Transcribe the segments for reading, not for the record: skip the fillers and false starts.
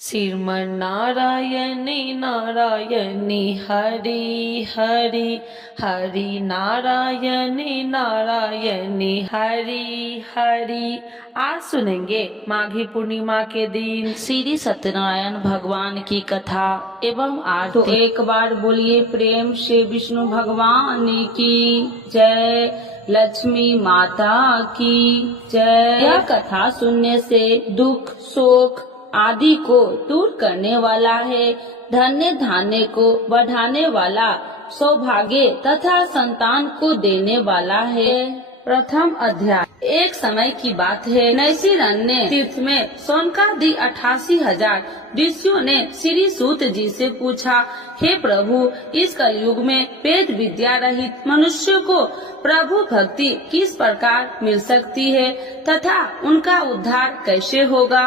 श्रीमन् नारायणी नारायणी हरि हरि हरि नारायणी नारायणी हरि हरि। आज सुनेंगे माघी पूर्णिमा के दिन श्री सत्यनारायण भगवान की कथा एवं आरती। तो एक बार बोलिए प्रेम से विष्णु भगवान की जय, लक्ष्मी माता की जय। यह कथा सुनने से दुख शोक आदि को दूर करने वाला है, धन्य धान्य को बढ़ाने वाला, सौभाग्य तथा संतान को देने वाला है। प्रथम अध्याय। एक समय की बात है, नैशिरण्य तीर्थ में शौनकादि 88,000 ऋषियों ने श्री सूत जी से पूछा, हे प्रभु, इस कलयुग में वेद विद्या रहित मनुष्य को प्रभु भक्ति किस प्रकार मिल सकती है तथा उनका उद्धार कैसे होगा।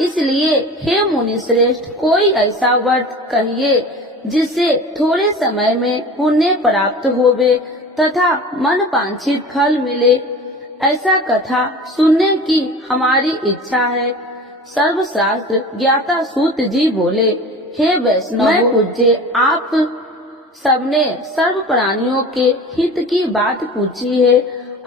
इसलिए हे मुनि श्रेष्ठ, कोई ऐसा व्रत कहिए जिससे थोड़े समय में पुण्य प्राप्त होवे तथा मन वांछित फल मिले। ऐसा कथा सुनने की हमारी इच्छा है। सर्वशास्त्र ज्ञाता सूत जी बोले, हे वैष्णव, मैं पूज्य आप सबने सर्व प्राणियों के हित की बात पूछी है।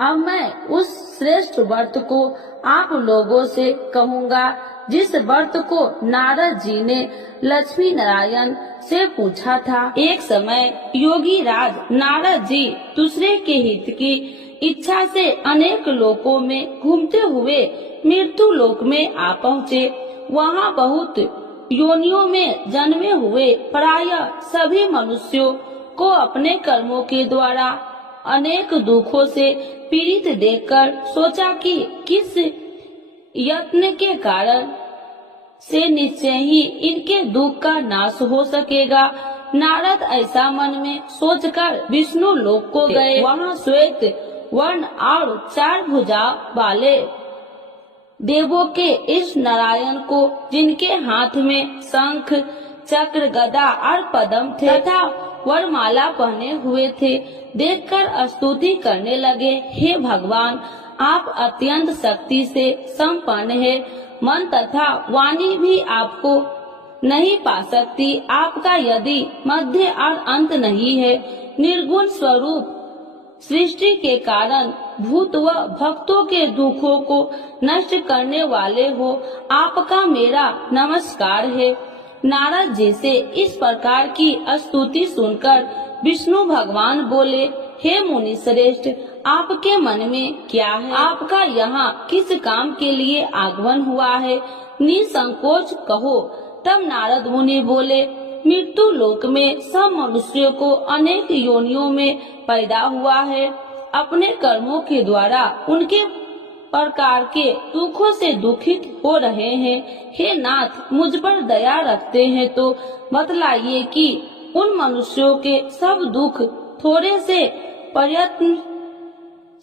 अब मैं उस श्रेष्ठ व्रत को आप लोगों से कहूँगा जिस व्रत को नारद जी ने लक्ष्मी नारायण से पूछा था। एक समय योगी राज नारद जी दूसरे के हित की इच्छा से अनेक लोकों में घूमते हुए मृत्यु लोक में आ पहुँचे। वहाँ बहुत योनियों में जन्मे हुए प्रायः सभी मनुष्यों को अपने कर्मों के द्वारा अनेक दुखों से पीड़ित देखकर सोचा कि किस यत्न के कारण से निश्चय ही इनके दुख का नाश हो सकेगा। नारद ऐसा मन में सोचकर विष्णु लोक को गए। वहाँ श्वेत वर्ण और 4 भुजा वाले देवों के इस नारायण को, जिनके हाथ में शंख चक्र गदा और पद्म थे तथा वरमाला पहने हुए थे, देखकर स्तुति करने लगे। हे भगवान, आप अत्यंत शक्ति से संपन्न है, मन तथा वाणी भी आपको नहीं पा सकती। आपका यदि मध्य और अंत नहीं है, निर्गुण स्वरूप सृष्टि के कारण भूत व भक्तों के दुखों को नष्ट करने वाले हो, आपका मेरा नमस्कार है। नारद जी से इस प्रकार की स्तुति सुनकर विष्णु भगवान बोले, हे मुनि श्रेष्ठ, आपके मन में क्या है? आपका यहाँ किस काम के लिए आगमन हुआ है? निसंकोच कहो। तब नारद मुनि बोले, मृत्यु लोक में सब मनुष्यों को अनेक योनियों में पैदा हुआ है। अपने कर्मों के द्वारा उनके प्रकार के दुखों से दुखित हो रहे हैं। हे नाथ, मुझ पर दया रखते हैं तो बतलाइए कि उन मनुष्यों के सब दुख थोड़े से प्रयत्न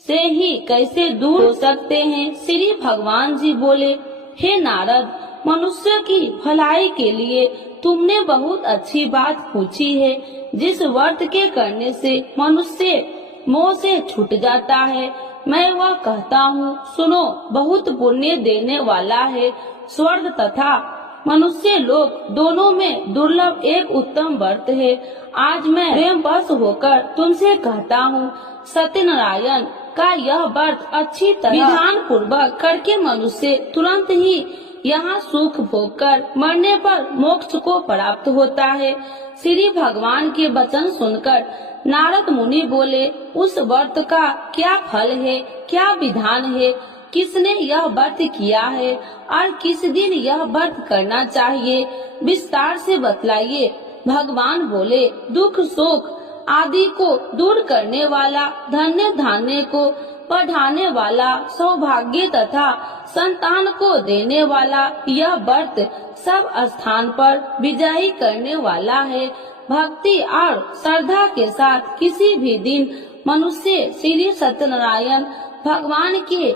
से ही कैसे दूर हो सकते हैं। श्री भगवान जी बोले, हे नारद, मनुष्य की भलाई के लिए तुमने बहुत अच्छी बात पूछी है। जिस व्रत के करने से मनुष्य मोह से छूट जाता है, मैं वह कहता हूँ, सुनो। बहुत पुण्य देने वाला है। स्वर्ग तथा मनुष्य लोक दोनों में दुर्लभ एक उत्तम व्रत है। आज मैं प्रेम वश होकर तुमसे कहता हूँ, सत्यनारायण का यह व्रत अच्छी तरह विधान पूर्वक करके मनुष्य तुरंत ही यहाँ सुख भोग कर मरने पर मोक्ष को प्राप्त होता है। श्री भगवान के वचन सुनकर नारद मुनि बोले, उस व्रत का क्या फल है, क्या विधान है, किसने यह व्रत किया है और किस दिन यह व्रत करना चाहिए, विस्तार से बतलाइए। भगवान बोले, दुख शोक आदि को दूर करने वाला, धन्य धान्य को बढ़ाने वाला, सौभाग्य तथा संतान को देने वाला यह व्रत सब स्थान पर विजयी करने वाला है। भक्ति और श्रद्धा के साथ किसी भी दिन मनुष्य श्री सत्यनारायण भगवान के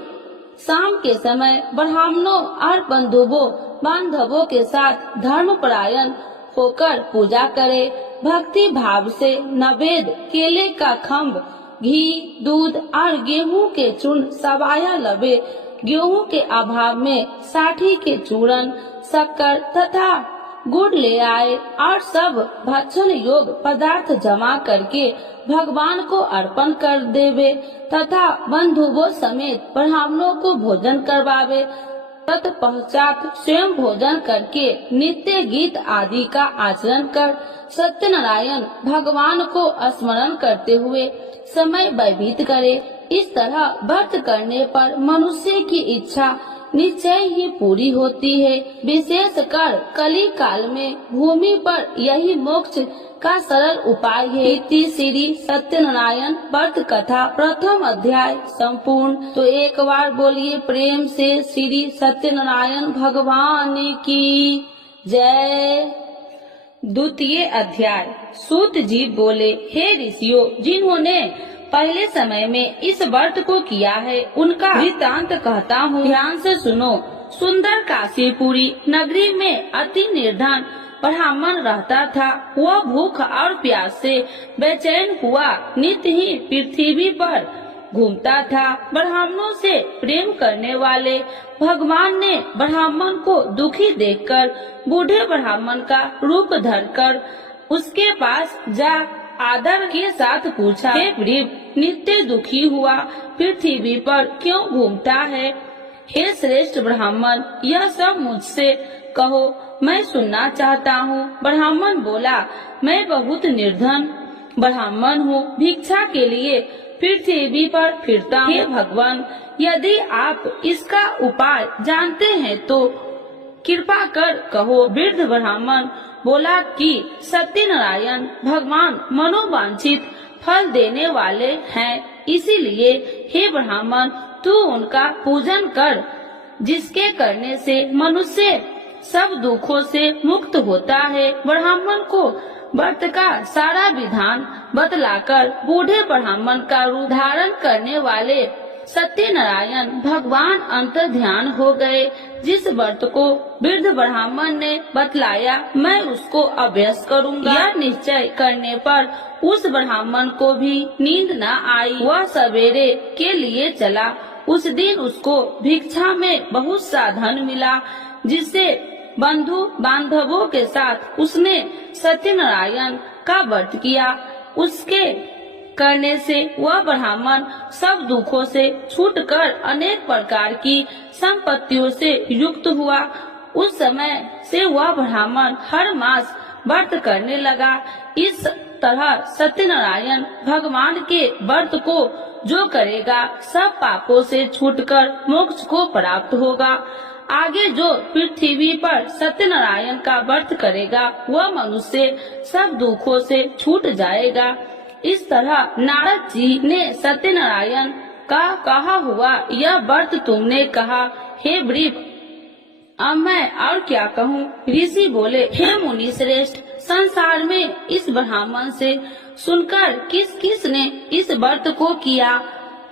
शाम के समय ब्राह्मणों और बांधवों के साथ धर्मपरायण होकर पूजा करे। भक्ति भाव से नवेद, केले का खम्भ, घी, दूध और गेहूं के चूर्ण, सवाया लबे गेहूं के अभाव में साठी के चूर्ण, शक्कर तथा गुड़ ले आए और सब भक्षण योग्य पदार्थ जमा करके भगवान को अर्पण कर देवे तथा बंधुओं समेत ब्राह्मणों को भोजन करवावे। तत्पश्चात स्वयं भोजन करके नित्य गीत आदि का आचरण कर सत्यनारायण भगवान को स्मरण करते हुए समय व्यतीत करे। इस तरह व्रत करने पर मनुष्य की इच्छा निश्चय ही पूरी होती है। विशेषकर कली काल में भूमि पर यही मोक्ष का सरल उपाय है। इति श्री सत्यनारायण व्रत कथा प्रथम अध्याय संपूर्ण। तो एक बार बोलिए प्रेम से श्री सत्यनारायण भगवान की जय। द्वितीय अध्याय। सूत जी बोले, हे ऋषियों, जिन्होंने पहले समय में इस व्रत को किया है उनका वृत्तांत कहता हूँ, ध्यान से सुनो। सुंदर काशीपुरी नगरी में अति निर्धन ब्राह्मण रहता था। वह भूख और प्यास से बेचैन हुआ नित्य ही पृथ्वी पर घूमता था। ब्राह्मणों से प्रेम करने वाले भगवान ने ब्राह्मण को दुखी देखकर बूढ़े ब्राह्मण का रूप धरकर उसके पास जा आदर के साथ पूछा, हे गरीब, नित्य दुखी हुआ पृथ्वी पर क्यों घूमता है? हे श्रेष्ठ ब्राह्मण, यह सब मुझसे कहो, मैं सुनना चाहता हूँ। ब्राह्मण बोला, मैं बहुत निर्धन ब्राह्मण हूँ, भिक्षा के लिए पृथ्वी पर फिरता हूँ। हे भगवान, यदि आप इसका उपाय जानते हैं तो कृपा कर कहो। वृद्ध ब्राह्मण बोला कि सत्यनारायण भगवान मनोवांछित फल देने वाले हैं, इसीलिए हे ब्राह्मण, तू उनका पूजन कर, जिसके करने से मनुष्य सब दुखों से मुक्त होता है। ब्राह्मण को व्रत का सारा विधान बतलाकर बूढ़े ब्राह्मण का रूप धारण करने वाले सत्यनारायण भगवान अंतर ध्यान हो गए। जिस व्रत को वृद्ध ब्राह्मण ने बतलाया, मैं उसको अभ्यास करूंगा। यह निश्चय करने पर उस ब्राह्मण को भी नींद न आई। वह सवेरे के लिए चला। उस दिन उसको भिक्षा में बहुत सा धन मिला, जिससे बंधु बांधवों के साथ उसने सत्यनारायण का व्रत किया। उसके करने से वह ब्राह्मण सब दुखों से छूटकर अनेक प्रकार की संपत्तियों से युक्त हुआ। उस समय से वह ब्राह्मण हर मास व्रत करने लगा। इस तरह सत्यनारायण भगवान के व्रत को जो करेगा सब पापों से छूटकर मोक्ष को प्राप्त होगा। आगे जो पृथ्वी पर सत्यनारायण का व्रत करेगा वह मनुष्य सब दुखों से छूट जाएगा। इस तरह नारद जी ने सत्यनारायण का कहा हुआ यह व्रत तुमने कहा, हे वृप, अब मैं और क्या कहूँ? ऋषि बोले, हे मुनि श्रेष्ठ, संसार में इस ब्राह्मण से सुनकर किस किस ने इस व्रत को किया,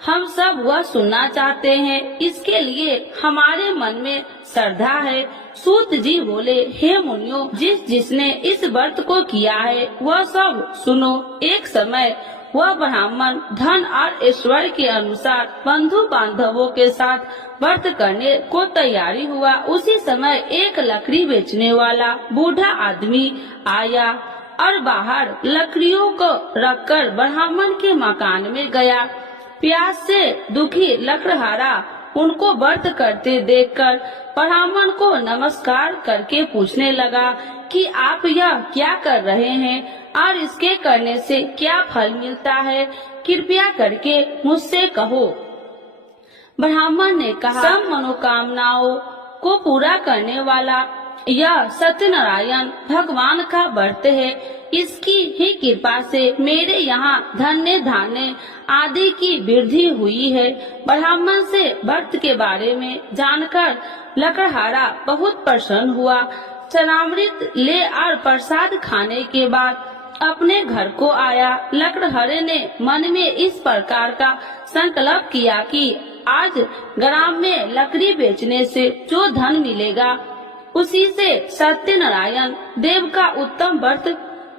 हम सब वह सुनना चाहते हैं। इसके लिए हमारे मन में श्रद्धा है। सूत जी बोले, हे मुनियों, जिसने इस व्रत को किया है वह सब सुनो। एक समय वह ब्राह्मण धन और ऐश्वर्य के अनुसार बंधु बांधवों के साथ व्रत करने को तैयारी हुआ। उसी समय एक लकड़ी बेचने वाला बूढ़ा आदमी आया और बाहर लकड़ियों को रखकर ब्राह्मण के मकान में गया। प्यास से दुखी लकड़हारा उनको व्रत करते देखकर ब्राह्मण को नमस्कार करके पूछने लगा कि आप यह क्या कर रहे हैं और इसके करने से क्या फल मिलता है, कृपया करके मुझसे कहो। ब्राह्मण ने कहा, सब मनोकामनाओं को पूरा करने वाला यह सत्यनारायण भगवान का व्रत है। इसकी ही कृपा से मेरे यहाँ धन्य धान्य आदि की वृद्धि हुई है। ब्राह्मण से व्रत के बारे में जानकर लकड़हारा बहुत प्रसन्न हुआ। चरणामृत ले और प्रसाद खाने के बाद अपने घर को आया। लकड़हारे ने मन में इस प्रकार का संकल्प किया कि आज ग्राम में लकड़ी बेचने से जो धन मिलेगा उसी से सत्यनारायण देव का उत्तम व्रत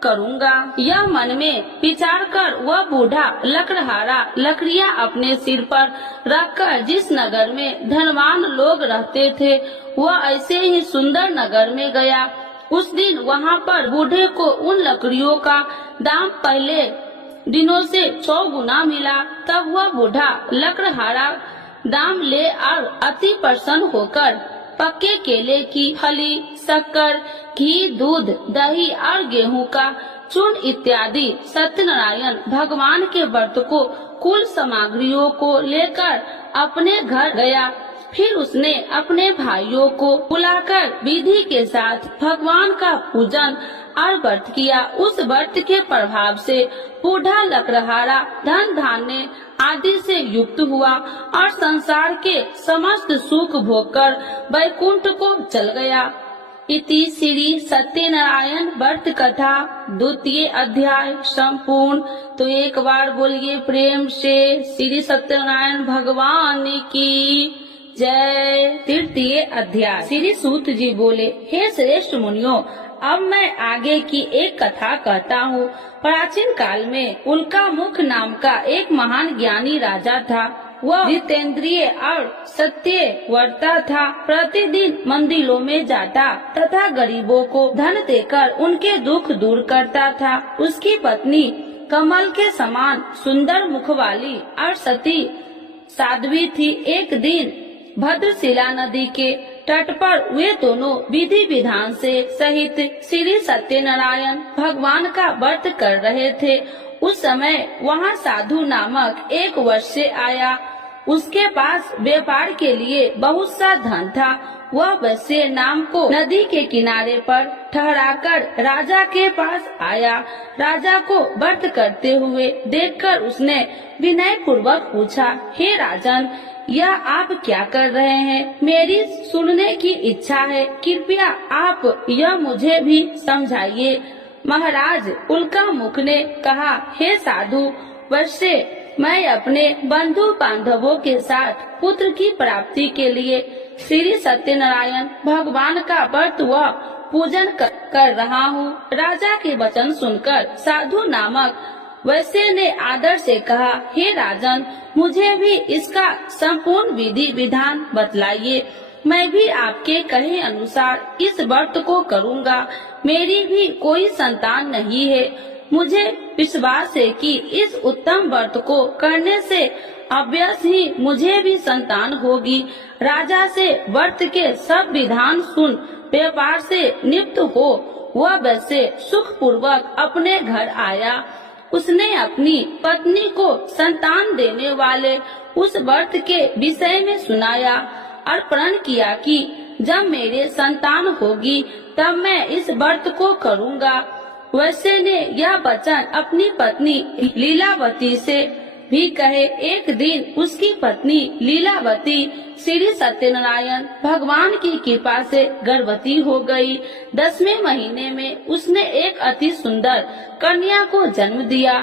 करूँगा। यह मन में विचार कर वह बूढ़ा लकड़हारा लकड़ियाँ अपने सिर पर रखकर जिस नगर में धनवान लोग रहते थे वह ऐसे ही सुंदर नगर में गया। उस दिन वहाँ पर बूढ़े को उन लकड़ियों का दाम पहले दिनों से 100 गुना मिला। तब वह बूढ़ा लकड़हारा दाम ले और अति प्रसन्न होकर पक्के केले की फली, शक्कर, घी, दूध, दही और गेहूं का चूर्ण इत्यादि सत्यनारायण भगवान के व्रत को कुल सामग्रियों को लेकर अपने घर गया। फिर उसने अपने भाइयों को बुलाकर विधि के साथ भगवान का पूजन और व्रत किया। उस व्रत के प्रभाव से बूढ़ा लकड़हारा धन धान्य आदि से युक्त हुआ और संसार के समस्त सुख भोगकर वैकुंठ को चल गया। इति श्री सत्यनारायण व्रत कथा 2य अध्याय संपूर्ण। तो एक बार बोलिए प्रेम से श्री सत्यनारायण भगवान की जय। 3य अध्याय। श्री सूत जी बोले, हे श्रेष्ठ मुनियों, अब मैं आगे की एक कथा कहता हूँ। प्राचीन काल में उल्का मुख नाम का एक महान ज्ञानी राजा था। वह जितेंद्रिय और सत्यव्रता था। प्रतिदिन मंदिरों में जाता तथा गरीबों को धन देकर उनके दुख दूर करता था। उसकी पत्नी कमल के समान सुंदर मुख वाली और सती साध्वी थी। एक दिन भद्रशिला नदी के तट पर वे दोनों विधि विधान से सहित श्री सत्यनारायण भगवान का व्रत कर रहे थे। उस समय वहाँ साधु नामक एक वैश्य आया। उसके पास व्यापार के लिए बहुत सा धन था। वह वैश्य नाम को नदी के किनारे पर ठहराकर राजा के पास आया। राजा को व्रत करते हुए देखकर उसने विनय पूर्वक पूछा, हे राजन, यह आप क्या कर रहे हैं? मेरी सुनने की इच्छा है, कृपया आप यह मुझे भी समझाइए। महाराज उल्का मुख ने कहा, हे साधु वैश्य, मैं अपने बंधु बांधवों के साथ पुत्र की प्राप्ति के लिए श्री सत्यनारायण भगवान का व्रत व पूजन कर रहा हूँ। राजा के वचन सुनकर साधु नामक वैश्य ने आदर से कहा, हे राजन, मुझे भी इसका संपूर्ण विधि विधान बतलाइए। मैं भी आपके कहे अनुसार इस व्रत को करूँगा। मेरी भी कोई संतान नहीं है। मुझे विश्वास है कि इस उत्तम व्रत को करने से अवश्य ही मुझे भी संतान होगी। राजा से व्रत के सब विधान सुन व्यापार से नियुक्त हो वह वैसे सुख पूर्वक अपने घर आया। उसने अपनी पत्नी को संतान देने वाले उस व्रत के विषय में सुनाया और प्रण किया कि जब मेरे संतान होगी तब मैं इस व्रत को करूँगा। वैसे ने यह वचन अपनी पत्नी लीलावती से भी कहे। एक दिन उसकी पत्नी लीलावती श्री सत्यनारायण भगवान की कृपा से गर्भवती हो गई। 10वें महीने में उसने एक अति सुंदर कन्या को जन्म दिया।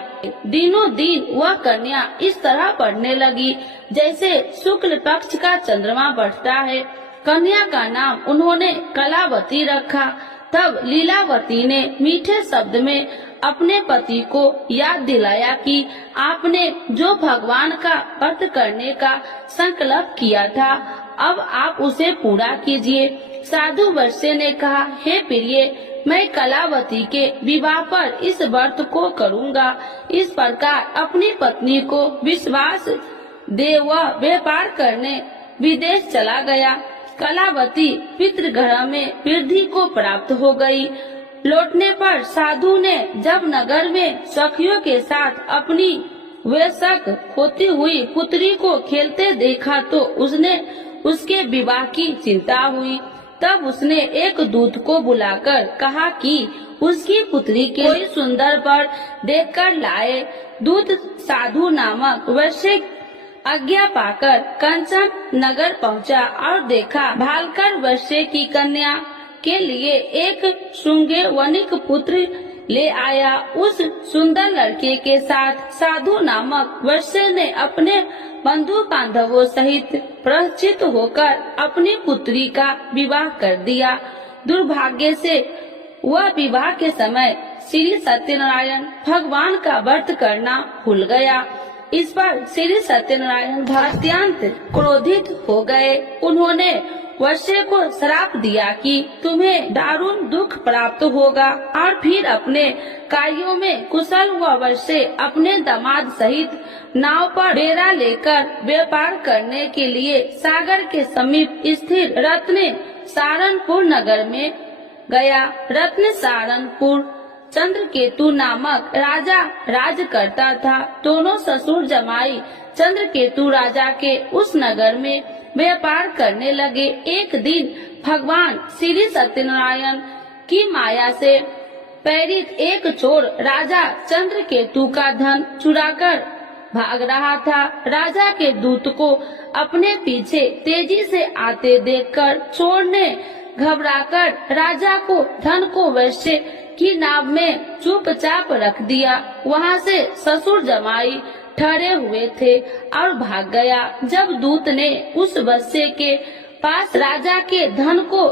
दिनों दिन वह कन्या इस तरह बढ़ने लगी जैसे शुक्ल पक्ष का चंद्रमा बढ़ता है। कन्या का नाम उन्होंने कलावती रखा। तब लीलावती ने मीठे शब्द में अपने पति को याद दिलाया कि आपने जो भगवान का व्रत करने का संकल्प किया था अब आप उसे पूरा कीजिए। साधु वैश्य ने कहा, हे प्रिय, मैं कलावती के विवाह पर इस व्रत को करूँगा। इस प्रकार अपनी पत्नी को विश्वास दे वह व्यापार करने विदेश चला गया। कलावती पितृगृह में वृद्धि को प्राप्त हो गई। लौटने पर साधु ने जब नगर में सखियों के साथ अपनी वयस्क होती हुई पुत्री को खेलते देखा तो उसने उसके विवाह की चिंता हुई। तब उसने एक दूत को बुलाकर कहा कि उसकी पुत्री के कोई सुंदर वर देखकर लाए। दूत साधु नामक वैश्य आज्ञा पाकर कंचन नगर पहुंचा और देखा भालकर वैश्य की कन्या के लिए एक श्रृंगे वनिक पुत्र ले आया। उस सुंदर लड़के के साथ साधु नामक वैश्य ने अपने बंधु बांधवों सहित प्रचित होकर अपनी पुत्री का विवाह कर दिया। दुर्भाग्य से वह विवाह के समय श्री सत्यनारायण भगवान का व्रत करना भूल गया। इस पर श्री सत्यनारायण अत्यंत क्रोधित हो गए। उन्होंने वैश्य को श्राप दिया कि तुम्हें दारुण दुख प्राप्त होगा, और फिर अपने कार्यों में कुशल हुआ वैश्य अपने दामाद सहित नाव पर डेरा लेकर व्यापार करने के लिए सागर के समीप स्थित रत्न सारनपुर नगर में गया। रत्न सारनपुर चंद्रकेतु नामक राजा राज करता था। दोनों ससुर जमाई चंद्रकेतु राजा के उस नगर में व्यापार करने लगे। एक दिन भगवान श्री सत्यनारायण की माया से प्रेरित एक चोर राजा चंद्रकेतु का धन चुराकर भाग रहा था। राजा के दूत को अपने पीछे तेजी से आते देखकर चोर ने घबराकर राजा को धन को वैश्य की नाव में चुपचाप रख दिया। वहाँ से ससुर जमाई ठहरे हुए थे और भाग गया। जब दूत ने उस वैश्य के पास राजा के धन को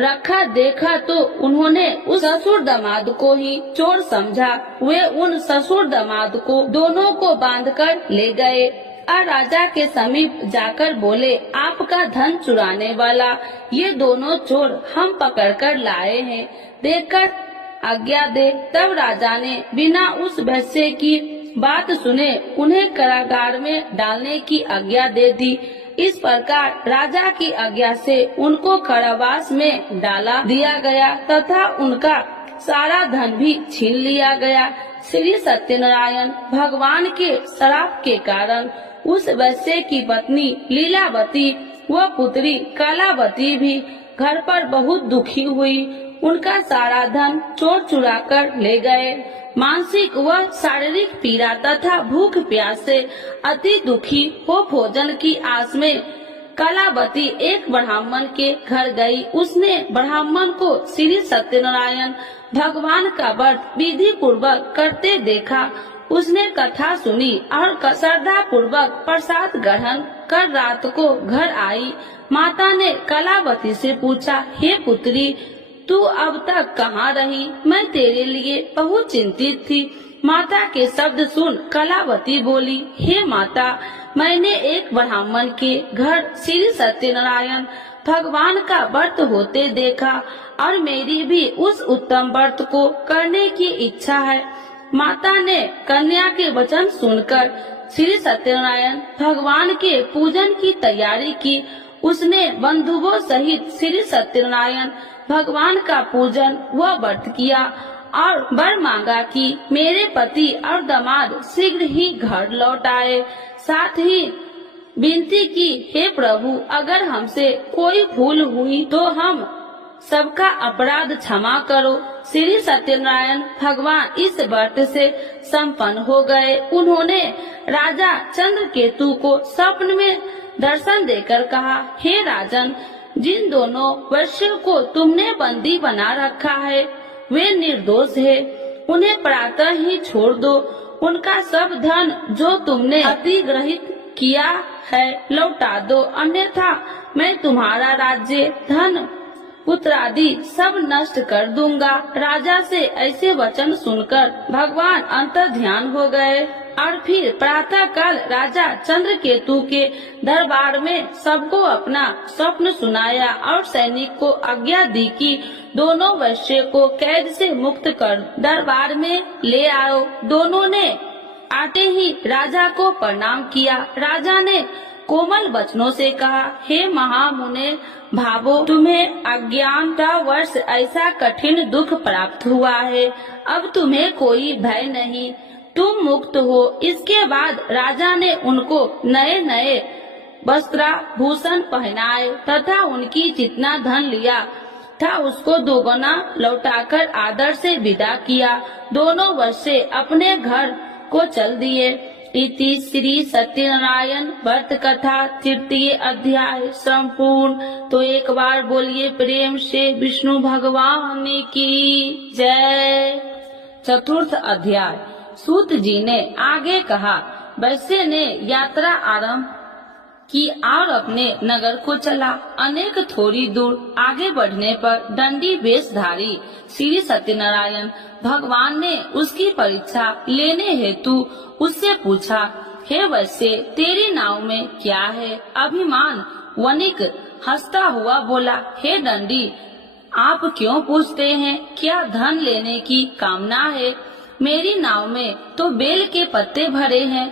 रखा देखा तो उन्होंने उस ससुर दामाद को ही चोर समझा। वे उन ससुर दामाद को दोनों को बांधकर ले गए और राजा के समीप जाकर बोले, आपका धन चुराने वाला ये दोनों चोर हम पकड़कर लाए हैं, देखकर आज्ञा दे। तब राजा ने बिना उस वैश्य की बात सुने उन्हें कारागार में डालने की आज्ञा दे दी। इस प्रकार राजा की आज्ञा से उनको कारावास में डाला दिया गया तथा उनका सारा धन भी छीन लिया गया। श्री सत्यनारायण भगवान के श्राप के कारण उस वैश्य की पत्नी लीलावती व पुत्री कलावती भी घर पर बहुत दुखी हुई। उनका सारा धन चोर चुरा कर ले गए। मानसिक व शारीरिक पीड़ा तथा भूख प्यास से अति दुखी हो भोजन की आस में कलावती एक ब्राह्मण के घर गई। उसने ब्राह्मण को श्री सत्यनारायण भगवान का व्रत विधि पूर्वक करते देखा। उसने कथा सुनी और श्रद्धा पूर्वक प्रसाद ग्रहण कर रात को घर आई। माता ने कलावती से पूछा, हे पुत्री, तू अब तक कहाँ रही? मैं तेरे लिए बहुत चिंतित थी। माता के शब्द सुन कलावती बोली, हे माता, मैंने एक ब्राह्मण के घर श्री सत्यनारायण भगवान का व्रत होते देखा और मेरी भी उस उत्तम व्रत को करने की इच्छा है। माता ने कन्या के वचन सुनकर श्री सत्यनारायण भगवान के पूजन की तैयारी की। उसने बंधुओं सहित श्री सत्यनारायण भगवान का पूजन व व्रत किया और वर मांगा कि मेरे पति और दामाद शीघ्र ही घर लौट आए। साथ ही विनती की, हे प्रभु, अगर हमसे कोई भूल हुई तो हम सबका अपराध क्षमा करो। श्री सत्यनारायण भगवान इस व्रत से संपन्न हो गए। उन्होंने राजा चंद्रकेतु को स्वप्न में दर्शन देकर कहा, हे राजन, जिन दोनों वैश्यों को तुमने बंदी बना रखा है वे निर्दोष है, उन्हें प्रातः ही छोड़ दो। उनका सब धन जो तुमने अतिग्रहित किया है लौटा दो, अन्यथा मैं तुम्हारा राज्य, धन, पुत्र आदि सब नष्ट कर दूंगा। राजा से ऐसे वचन सुनकर भगवान अंतर ध्यान हो गए और फिर प्रातः काल राजा चंद्रकेतु के दरबार में सबको अपना स्वप्न सुनाया और सैनिक को आज्ञा दी कि दोनों वैश्य को कैद से मुक्त कर दरबार में ले आओ। दोनों ने आते ही राजा को प्रणाम किया। राजा ने कोमल वचनों से कहा, हे महामुने भावो, तुम्हें अज्ञानतावश ऐसा कठिन दुख प्राप्त हुआ है। अब तुम्हें कोई भय नहीं, तुम मुक्त हो। इसके बाद राजा ने उनको नए नए वस्त्राभूषण पहनाए तथा उनकी जितना धन लिया था उसको दोगुना लौटाकर आदर से विदा किया। दोनों वैश्य अपने घर को चल दिए। इति श्री सत्यनारायण व्रत कथा तृतीय अध्याय संपूर्ण। तो एक बार बोलिए प्रेम से विष्णु भगवान की जय। चतुर्थ अध्याय। सूत जी ने आगे कहा, वैश्य ने यात्रा आरंभ कि और अपने नगर को चला। अनेक थोड़ी दूर आगे बढ़ने पर दंडी वेशधारी श्री सत्यनारायण भगवान ने उसकी परीक्षा लेने हेतु उससे पूछा, हे वैश्य, तेरी नाव में क्या है? अभिमान वणिक हंसता हुआ बोला, हे दंडी, आप क्यों पूछते हैं? क्या धन लेने की कामना है? मेरी नाव में तो बेल के पत्ते भरे हैं।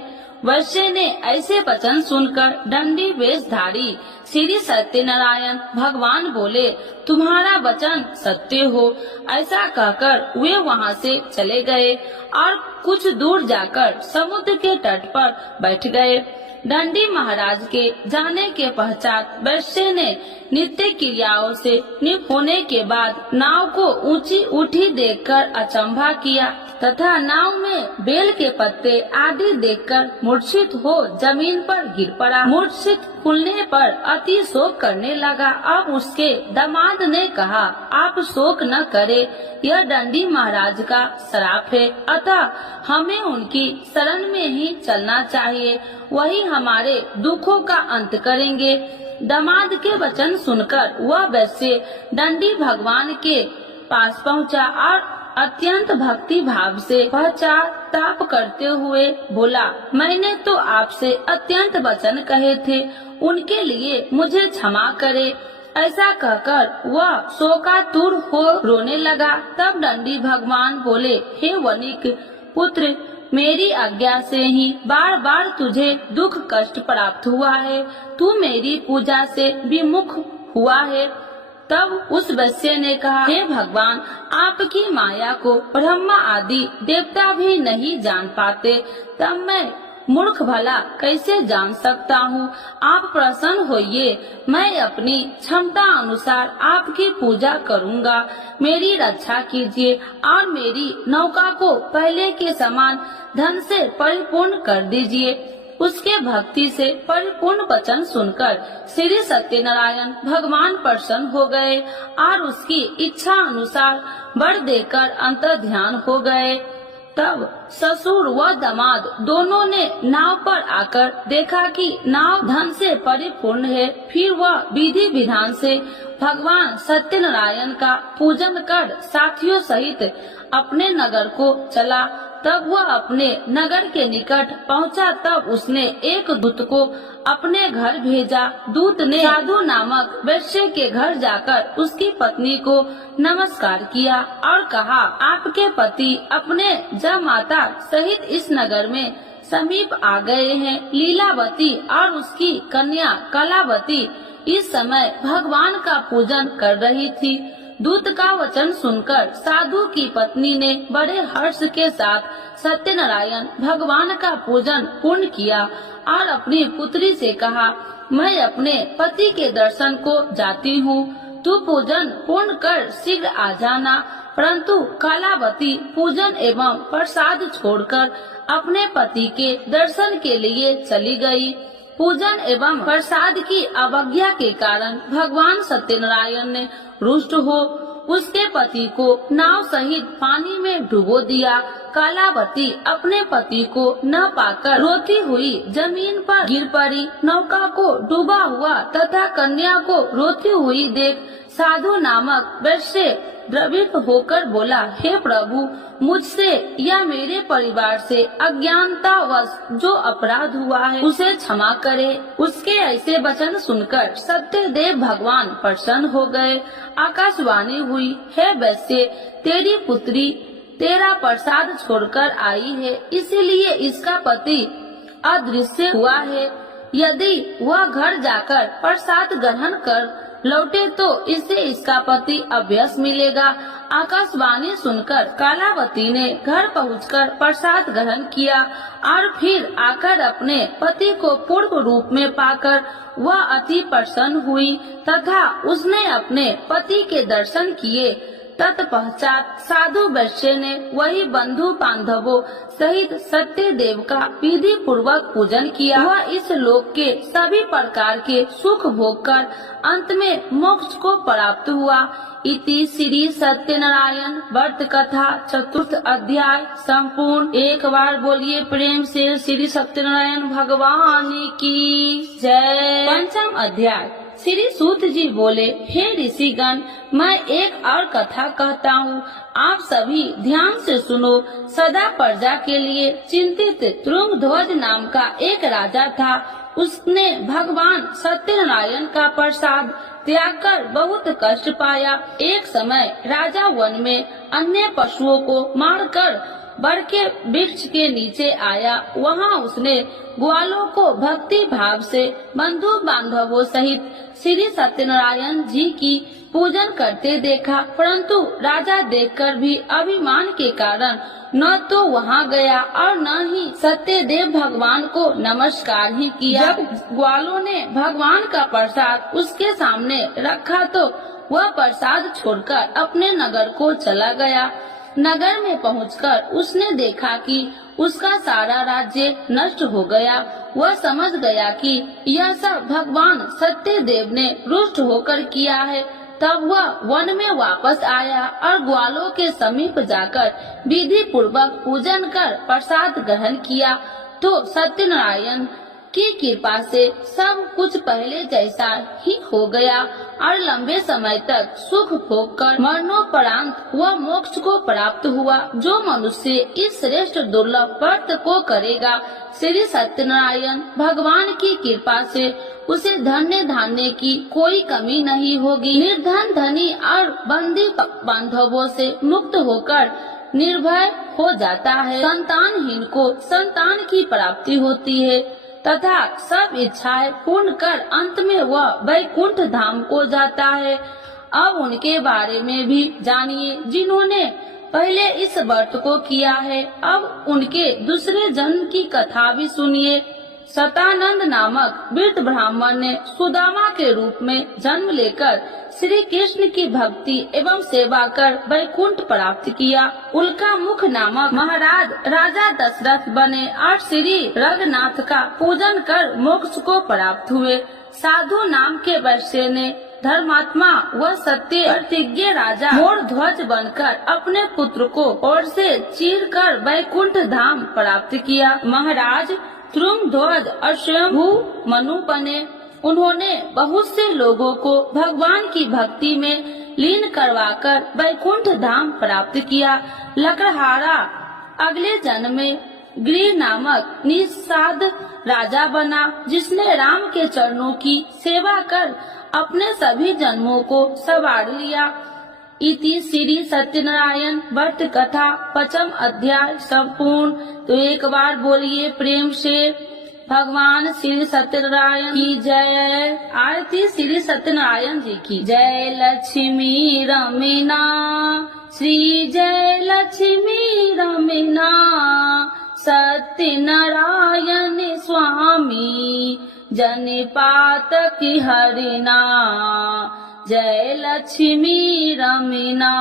वैश्य ने ऐसे वचन सुनकर दंडी वेशधारी श्री सत्यनारायण भगवान बोले, तुम्हारा वचन सत्य हो। ऐसा कहकर वे वहाँ से चले गए और कुछ दूर जाकर समुद्र के तट पर बैठ गए। दंडी महाराज के जाने के पश्चात वैश्य ने नित्य क्रियाओं से नियुक्त होने के बाद नाव को ऊंची उठी देखकर अचंभा किया तथा नाव में बेल के पत्ते आदि देखकर मूर्छित हो जमीन पर गिर पड़ा। मूर्छित खुलने पर अति शोक करने लगा। अब उसके दामाद ने कहा, आप शोक न करे, यह दंडी महाराज का श्राप है, अतः हमें उनकी शरण में ही चलना चाहिए, वही हमारे दुखों का अंत करेंगे। दामाद के वचन सुनकर वह वैश्य दंडी भगवान के पास पहुंचा और अत्यंत भक्ति भाव से पश्चाताप करते हुए बोला, मैंने तो आपसे अत्यंत वचन कहे थे, उनके लिए मुझे क्षमा करे। ऐसा कहकर वह शोकातुर हो रोने लगा। तब दंडी भगवान बोले, हे वणिक पुत्र, मेरी आज्ञा से ही बार बार तुझे दुख कष्ट प्राप्त हुआ है, तू मेरी पूजा से विमुख हुआ है। तब उस वैश्य ने कहा, हे भगवान, आपकी माया को ब्रह्मा आदि देवता भी नहीं जान पाते, तब मैं मूर्ख भला कैसे जान सकता हूँ? आप प्रसन्न होइए, मैं अपनी क्षमता अनुसार आपकी पूजा करूँगा। मेरी रक्षा कीजिए और मेरी नौका को पहले के समान धन से परिपूर्ण कर दीजिए। उसके भक्ति से परिपूर्ण वचन सुनकर श्री सत्यनारायण भगवान प्रसन्न हो गए और उसकी इच्छा अनुसार वर देकर अंतर ध्यान हो गए। तब ससुर व दामाद दोनों ने नाव पर आकर देखा कि नाव धन से परिपूर्ण है। फिर वह विधि विधान से भगवान सत्यनारायण का पूजन कर साथियों सहित अपने नगर को चला। तब वह अपने नगर के निकट पहुंचा। तब उसने एक दूत को अपने घर भेजा। दूत ने साधु नामक वैश्य के घर जाकर उसकी पत्नी को नमस्कार किया और कहा, आपके पति अपने जमाता सहित इस नगर में समीप आ गए हैं। लीलावती और उसकी कन्या कलावती इस समय भगवान का पूजन कर रही थी। दूत का वचन सुनकर साधु की पत्नी ने बड़े हर्ष के साथ सत्यनारायण भगवान का पूजन पूर्ण किया और अपनी पुत्री से कहा, मैं अपने पति के दर्शन को जाती हूँ, तू पूजन पूर्ण कर शीघ्र आ जाना। परंतु कलावती पूजन एवं प्रसाद छोड़कर अपने पति के दर्शन के लिए चली गई। पूजन एवं प्रसाद की अवज्ञा के कारण भगवान सत्यनारायण ने रुष्ट हो उसके पति को नाव सहित पानी में डुबो दिया। कलावती अपने पति को न पाकर रोती हुई जमीन पर गिर पड़ी। नौका को डूबा हुआ तथा कन्या को रोती हुई देख साधु नामक वैश्य द्रवित होकर बोला, हे प्रभु, मुझसे या मेरे परिवार से अज्ञानतावश जो अपराध हुआ है उसे क्षमा करे। उसके ऐसे वचन सुनकर सत्यदेव भगवान प्रसन्न हो गए। आकाशवाणी हुई, हे वैश्य, तेरी पुत्री तेरा प्रसाद छोड़कर आई है, इसीलिए इसका पति अदृश्य हुआ है। यदि वह घर जाकर प्रसाद ग्रहण कर लौटे तो इसे इसका पति अवश्य मिलेगा। आकाशवाणी सुनकर कलावती ने घर पहुंचकर प्रसाद ग्रहण किया और फिर आकर अपने पति को पूर्ण रूप में पाकर वह अति प्रसन्न हुई तथा उसने अपने पति के दर्शन किए। तत्पश्चात साधु वैश्य ने वही बंधु बांधवों सहित सत्य देव का विधि पूर्वक पूजन किया। वह इस लोक के सभी प्रकार के सुख भोग कर अंत में मोक्ष को प्राप्त हुआ। इति श्री सत्यनारायण व्रत कथा चतुर्थ अध्याय संपूर्ण। एक बार बोलिए प्रेम से श्री सत्यनारायण भगवान की जय। पंचम अध्याय। श्री सूत जी बोले, हे ऋषिगण, मैं एक और कथा कहता हूँ, आप सभी ध्यान से सुनो। सदा प्रजा के लिए चिंतित तुंगध्वज नाम का एक राजा था। उसने भगवान सत्यनारायण का प्रसाद त्याग कर बहुत कष्ट पाया। एक समय राजा वन में अन्य पशुओं को मारकर बर के वृक्ष के नीचे आया। वहाँ उसने ग्वालों को भक्ति भाव से बंधु बांधवों सहित श्री सत्यनारायण जी की पूजन करते देखा, परंतु राजा देखकर भी अभिमान के कारण न तो वहाँ गया और न ही सत्यदेव भगवान को नमस्कार ही किया। जब ग्वालों ने भगवान का प्रसाद उसके सामने रखा तो वह प्रसाद छोड़कर अपने नगर को चला गया। नगर में पहुंचकर उसने देखा कि उसका सारा राज्य नष्ट हो गया। वह समझ गया कि यह सब भगवान सत्यदेव ने रुष्ट होकर किया है। तब वह वन में वापस आया और ग्वालों के समीप जाकर विधि पूर्वक पूजन कर प्रसाद ग्रहण किया तो सत्यनारायण की कृपा से सब कुछ पहले जैसा ही हो गया और लंबे समय तक सुख भोग कर मरणोपरांत वह मोक्ष को प्राप्त हुआ। जो मनुष्य इस श्रेष्ठ दुर्लभ व्रत को करेगा, श्री सत्यनारायण भगवान की कृपा से उसे धन्य धान्य की कोई कमी नहीं होगी। निर्धन धनी और बंदी बांधवों से मुक्त होकर निर्भय हो जाता है। संतानहीन को संतान की प्राप्ति होती है तथा सब इच्छाएं पूर्ण कर अंत में वह वैकुंठ धाम को जाता है। अब उनके बारे में भी जानिए जिन्होंने पहले इस व्रत को किया है। अब उनके दूसरे जन्म की कथा भी सुनिए। सतानंद नामक वृद्ध ब्राह्मण ने सुदामा के रूप में जन्म लेकर श्री कृष्ण की भक्ति एवं सेवा कर वैकुंठ प्राप्त किया। उल्का मुख नामक महाराज राजा दशरथ बने और श्री रघुनाथ का पूजन कर मोक्ष को प्राप्त हुए। साधु नाम के वैश्य ने धर्मात्मा व सत्य प्रतिज्ञ राजा मोरध्वज बनकर अपने पुत्र को ओर से चीर कर वैकुंठ धाम प्राप्त किया। महाराज तुंगध्वज और स्वयंभू मनु बने। उन्होंने बहुत से लोगों को भगवान की भक्ति में लीन करवाकर वैकुंठ धाम प्राप्त किया। लकड़हारा अगले जन्म में गिरि नामक निषाद राजा बना, जिसने राम के चरणों की सेवा कर अपने सभी जन्मों को संवार लिया। इति श्री सत्यनारायण व्रत कथा पंचम अध्याय संपूर्ण। तो एक बार बोलिए प्रेम से भगवान श्री सत्यनारायण की जय। आरती श्री सत्यनारायण जी की जय। लक्ष्मी रमीना श्री जय लक्ष्मी रमीना सत्यनारायण स्वामी जनिपात की हरिना जय लक्ष्मी रमीना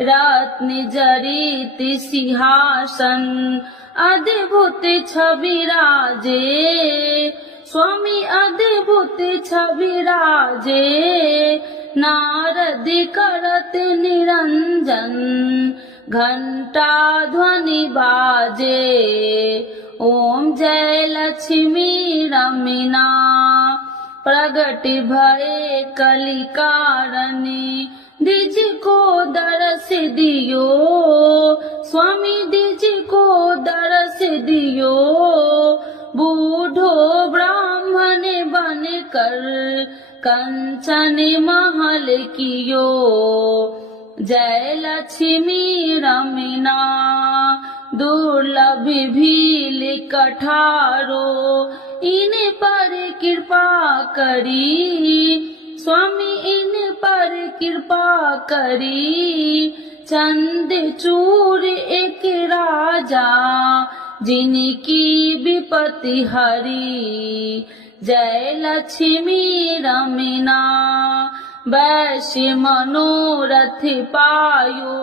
रत्न जरित सिंहासन अद्भुत छवि राजे स्वामी अद्भुत छवि राजे नारद करत निरंजन घंटा ध्वनि बाजे ओम जय लक्ष्मी रमीना प्रगट भये कलिकारणी दिज को दरस दियो स्वामी दिज को दरस दियो बूढ़ो ब्राह्मण बन कर कंचन महल कियो जय लक्ष्मी रमीना दुर्लभ भील कठारो इन पर कृपा करी स्वामी इन पर कृपा करी चंद चूर एक राजा जिनकी विपत्ति हरी जय लक्ष्मी रमीना वैश्य मनोरथ पायो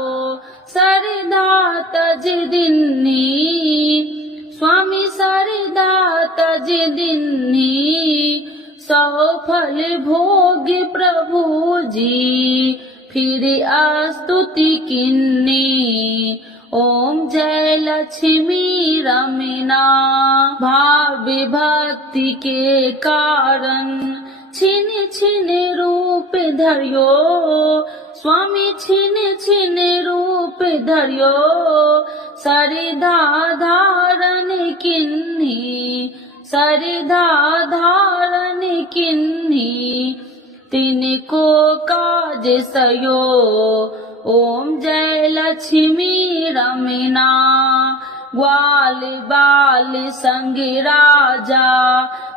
सरदा तज दिन्नी स्वामी सरदा तज दिन्नी सौ फल भोग प्रभु जी फिर स्तुति किन्नी ओम जय लक्ष्मी रमना भाव भक्ति के कारण छिन छिन रूप धरियो स्वामी छिन छिन रूप धरियो सरधा धारण किन्ही सरधा धारण किन्ही तिनको काज सयो ओम जय लक्ष्मी रमना ग्वाल बाल संग राजा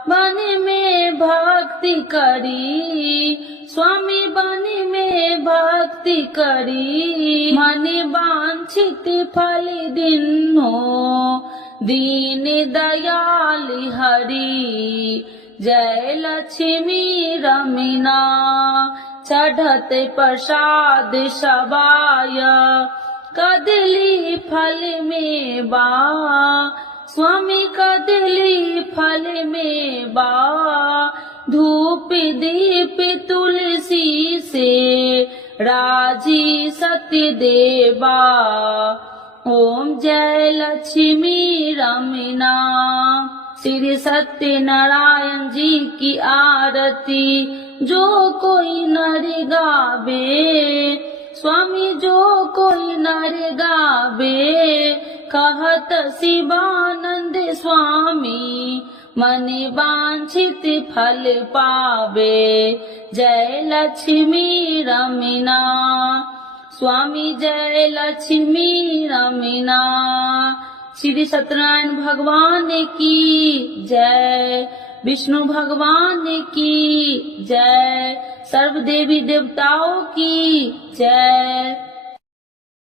बन में भक्ति करी स्वामी बन में भक्ति करी मन वांछित फल दिन्नो दीन दयाल हरि जय लक्ष्मी रमना चढ़त प्रसाद सबाय कदली फल में बा स्वामी कदली फल में बा धूप दीप तुलसी से राजी सत्य देवा ओम जय लक्ष्मी रमना श्री सत्यनारायण जी की आरती जो कोई नर गावे स्वामी जो कोई नर गावे कहत शिवानंद स्वामी मन वांछित फल पावे जय लक्ष्मी रमना स्वामी जय लक्ष्मी रमना श्री सत्यनारायण भगवान की जय विष्णु भगवान की जय सर्व देवी देवताओं की जय।